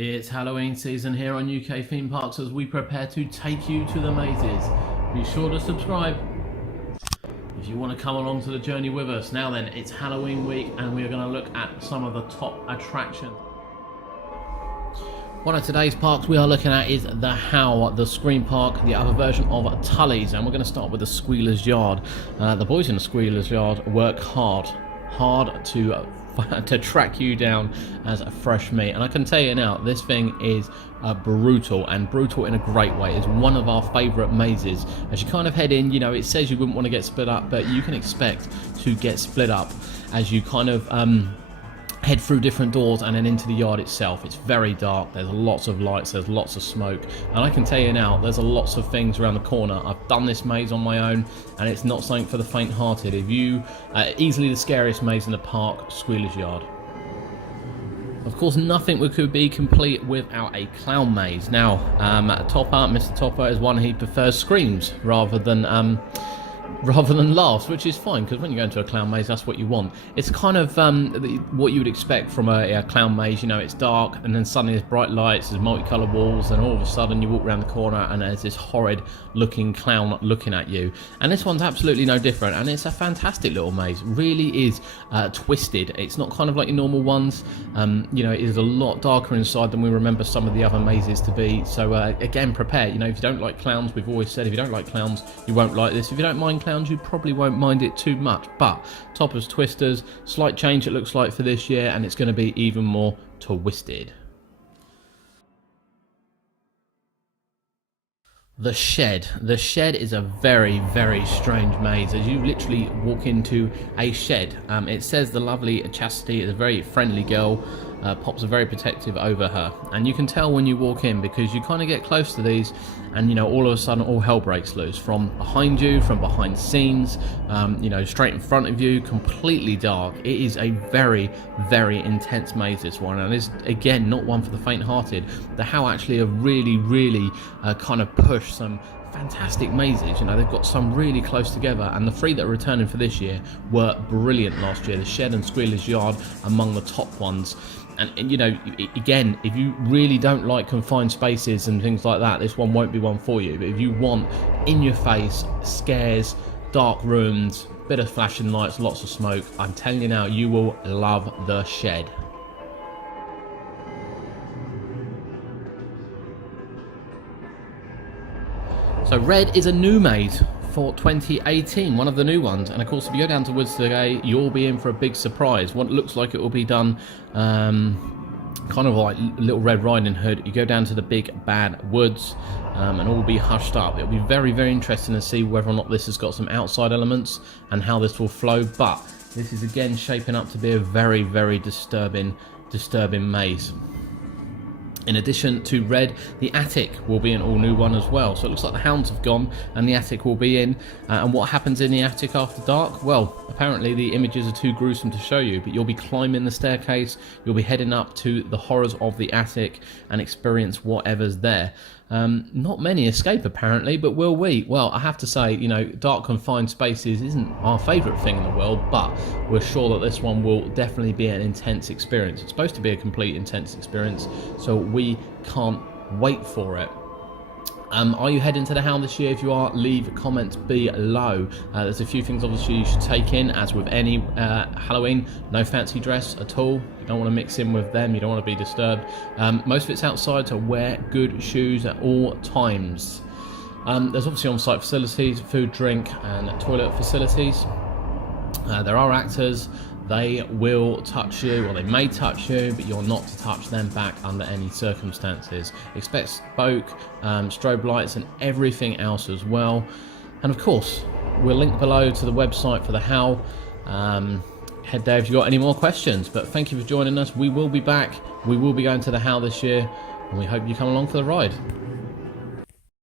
It's Halloween season here on UK theme parks as we prepare to take you to the mazes. Be sure to subscribe if you want to come along to the journey with us. Now then, it's Halloween week and we are going to look at some of the top attractions. One of today's parks we are looking at is the Howl, the Scream Park, the other version of Tully's, and we're going to start with the Squealer's Yard. The boys in the Squealer's Yard work hard to track you down as a fresh meat, and I can tell you now, this thing is brutal, and brutal in a great way. It's one of our favourite mazes. As you kind of head in, you know, it says you wouldn't want to get split up, but you can expect to get split up as you kind of head through different doors and then into the yard itself. It's very dark, there's lots of lights, there's lots of smoke, and I can tell you now, there's lots of things around the corner. I've done this maze on my own and it's not something for the faint-hearted. If you easily the scariest maze in the park, Squealer's Yard. Of course, nothing could be complete without a clown maze. Now, Mr. Topper is one, he prefers screams rather than laughs, which is fine, because when you go into a clown maze, that's what you want. It's kind of what you would expect from a clown maze. You know, it's dark and then suddenly there's bright lights, there's multicoloured walls, and all of a sudden you walk around the corner and there's this horrid looking clown looking at you. And this one's absolutely no different, and it's a fantastic little maze. It really is twisted. It's not kind of like your normal ones. You know, it is a lot darker inside than we remember some of the other mazes to be. So again, prepare. You know, if you don't like clowns, we've always said if you don't like clowns, you won't like this. If you don't mind clowns, you probably won't mind it too much. But Toppers Twisters, slight change it looks like for this year, and it's going to be even more twisted. The Shed. The Shed is a very, very strange maze as you literally walk into a shed. It says the lovely Chastity is a very friendly girl. Pops are very protective over her, and you can tell when you walk in because you kind of get close to these and, you know, all of a sudden all hell breaks loose from behind you, from behind scenes, you know, straight in front of you, completely dark. It is a very, very intense maze, this one, and it's again not one for the faint-hearted. The Howl actually have really kind of pushed some fantastic mazes. You know, they've got some really close together, and the three that are returning for this year were brilliant last year. The Shed and Squealer's Yard among the top ones. And you know, again, if you really don't like confined spaces and things like that, this one won't be one for you. But if you want in-your-face scares, dark rooms, bit of flashing lights, lots of smoke, I'm telling you now, you will love the Shed. So Red is a new maze for 2018, one of the new ones, and of course if you go down to Woods today, you'll be in for a big surprise. What looks like it will be done kind of like Little Red Riding Hood. You go down to the big bad woods and all will be hushed up. It'll be very, very interesting to see whether or not this has got some outside elements and how this will flow, but this is again shaping up to be a very, very disturbing maze. In addition to Red, the Attic will be an all-new one as well. So it looks like the Hounds have gone and the Attic will be in. And what happens in the Attic after dark? Well, apparently the images are too gruesome to show you, but you'll be climbing the staircase, you'll be heading up to the horrors of the Attic and experience whatever's there. Not many escape apparently, but will we? Well, I have to say, you know, dark confined spaces isn't our favourite thing in the world, but we're sure that this one will definitely be an intense experience. It's supposed to be a complete intense experience, so we can't wait for it. Are you heading to the Howl this year? If you are, leave comments below. There's a few things obviously you should take in, as with any Halloween. No fancy dress at all. You don't want to mix in with them, you don't want to be disturbed. Most of it's outside, so wear good shoes at all times. There's obviously on-site facilities, food, drink and toilet facilities. There are actors. They will touch you, or they may touch you, but you're not to touch them back under any circumstances. Expect smoke, strobe lights and everything else as well. And of course, we'll link below to the website for the Howl. Head there if you've got any more questions. But thank you for joining us. We will be back. We will be going to the Howl this year, and we hope you come along for the ride.